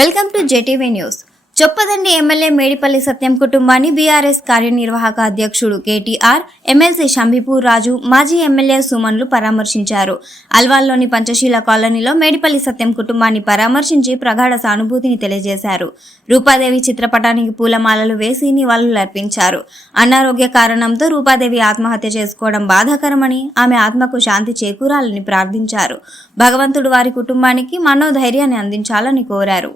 Welcome to JTV news. Choppadandi MLA Medipalli Satyam కుటుంబాన్ని BRS కార్యనిర్వాహక అధ్యక్షుడు కేటీఆర్, ఎమ్మెల్సీ షంబీపూర్ రాజు, మాజీ ఎమ్మెల్యే సుమన్లు పరామర్శించారు. అల్వాల్లోని పంచశీల కాలనీలో మేడిపల్లి సత్యం కుటుంబాన్ని పరామర్శించి ప్రగాఢ సానుభూతిని తెలియజేశారు. రూపాదేవి చిత్రపటానికి పూలమాలలు వేసి నివాళులర్పించారు. అనారోగ్య కారణంతో రూపాదేవి ఆత్మహత్య చేసుకోవడం బాధాకరమని, ఆమె ఆత్మకు శాంతి చేకూరాలని ప్రార్థించారు. భగవంతుడు వారి కుటుంబానికి మనోధైర్యాన్ని అందించాలని కోరారు.